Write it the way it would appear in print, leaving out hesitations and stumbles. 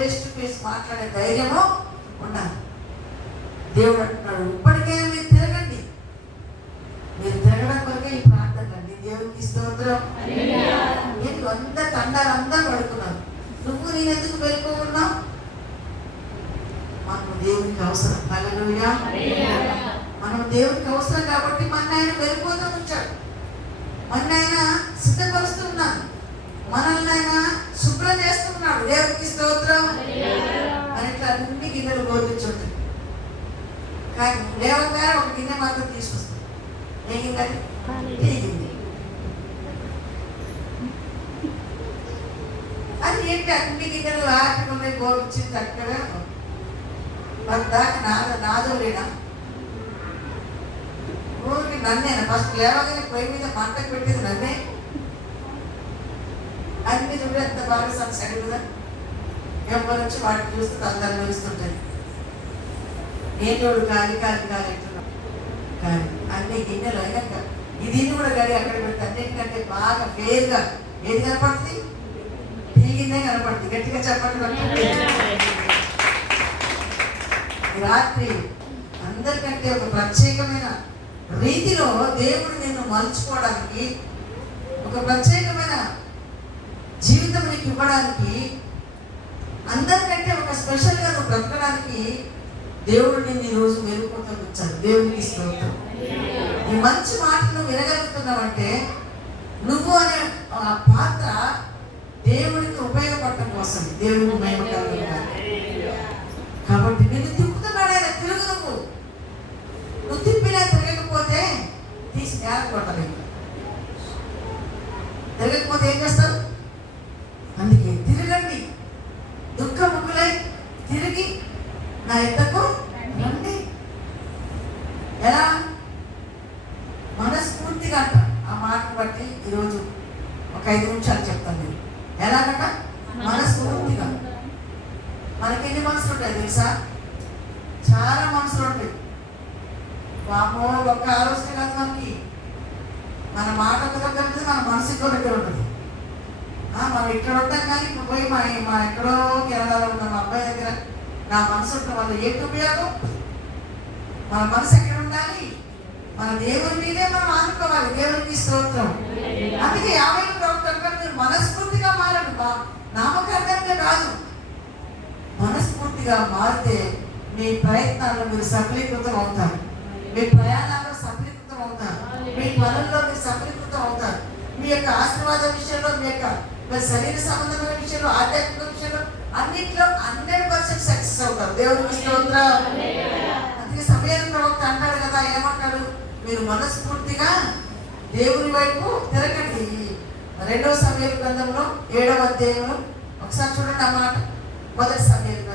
Face to face మాట్లాడే ధైర్యము ఉండాలి. దేవుడు అంటున్నాడు, ఇప్పటికే మీరు తిరగండి. మీరు తిరగడం కొరకే ఈ ప్రార్థన అండి. దేవునికి స్తోత్రం. ఏంటి అందరు తండాలు అందరూ పడుకున్నారు, నువ్వు నేను ఎందుకు వెళ్ళుకోన్నావు? మనకు దేవునికి అవసరం. హల్లెలూయా. మనం దేవునికి అవసరం కాబట్టి మన ఆయన వెళ్ళిపోతూ ఉంచాడు. మన ఆయన సిద్ధపరుస్తున్నాడు, మనల్ని ఆయన శుభ్రం చేస్తున్నాడు. దేవునికి స్తోత్రం. అని ఇట్లా అన్ని గిన్నెలు బోధించుంటాయి. కానీ లేవగానే ఒక గిన్నె మాత్రం తీసుకొస్తాం. ఏ గిన్నె? ఏ గిన్నె? అది ఏంటి? అన్ని గిన్నెలు ఆటకుండా బోధించి చక్కగా దాకా నాదో లేడా? ఊరికి నన్నేనా? ఫస్ట్ లేవగానే పొయ్యి మీద మంటకు పెట్టేది నన్నే. అన్ని చూడ ఎంత బాగా సన్సైడ్ కదా. ఎవరి నుంచి వాటిని చూస్తే అందరు చూస్తుంటాయి. నేను చూడు కాలి కాలి కాలి అంటున్నా. కానీ అన్ని గిన్నెలు అయినాక దీన్ని కూడా గడి అక్కడ పెడితే అన్నిటికంటే బాగా ఫేర్గా ఏది కనపడుతుంది? ఈ గిన్నె కనపడుతుంది. గట్టిగా చెప్పండి. రాత్రి అందరికంటే ఒక ప్రత్యేకమైన రీతిలో దేవుడు నిన్ను మలుచుకోవడానికి, ఒక ప్రత్యేకమైన జీవితం నీకు ఇవ్వడానికి, అందరికంటే ఒక స్పెషల్గా నువ్వు బ్రతకడానికి దేవుడు నిన్ను ఈరోజు మెరుగుపోతూ వచ్చాడు. దేవునికి స్తోత్రం. ఈ మంచి మాటలు వినగలుగుతున్నావంటే నువ్వు అనే ఆ పాత్ర దేవుడికి ఉపయోగపడటం కోసం, దేవుడికి మహిమకరంగా. కాబట్టి నిన్ను తిప్పుతున్నాడు ఆయన. తిరుగు. నువ్వు తిప్పినా తిరగకపోతే తీసి నేల కొట్టలేదు. తిరగకపోతే ఏం చేస్తారు? అందుకే తిరగండి, దుఃఖముఖులై తిరిగి నా ఎద్దకు రండి. ఎలా? మనస్ఫూర్తిగా అంట. ఆ మాటను బట్టి ఈరోజు ఒక 5 నిమిషాలు చెప్తాను నేను. ఎలాగట? మనస్ఫూర్తిగా. మనకి ఎన్ని మనసులు ఉంటాయి తెలుసా? చాలా మనసులు ఉంటాయి. వామో ఒక్క ఆలోచన కాదు మనకి. మన మాట ఒక దగ్గర ఉంటుంది, మన మనసు ఇంకో దగ్గర ఉంటుంది. మనం ఇక్కడ ఉంటాం కానీ ఇప్పుడు పోయి మా ఎక్కడో కేరళలో ఉన్న మా అబ్బాయి దగ్గర నా మనసు ఉండటం వల్ల ఏంటి ఉపయోగం? మన మనసు ఎక్కడ ఉండాలి? మన దేవుని మీదే మనం ఆనుకోవాలి. దేవునికి స్తోత్రం. అందుకే 50 ప్రవక్తలు మీరు మనస్ఫూర్తిగా మారండి. నామకార్థంగా కాదు, మనస్ఫూర్తిగా మారితే మీ ప్రయత్నాల్లో మీరు సఫలీకృతం అవుతారు. మీ ప్రయాణాల్లో సఫలీకృతం అవుతారు. మీ పనుల్లో మీరు సఫలీకృతం అవుతారు. మీ యొక్క ఆశీర్వాద విషయంలో, మీ యొక్క శరీర సంబంధమైన విషయంలో, ఆధ్యాత్మిక విషయంలో అన్నింటిలో 100% సక్సెస్ అవుతారు. దేవునికి స్తోత్రం. అందుకే సమయాల ప్రవక్త అంటాడు కదా, ఏమంటాడు? మీరు మనస్ఫూర్తిగా దేవుని వైపు తిరగండి. 2వ సమయాల గ్రంథంలో 7వ అధ్యాయంలో ఒకసారి చూడండి ఆ మాట. 1వ సమయాల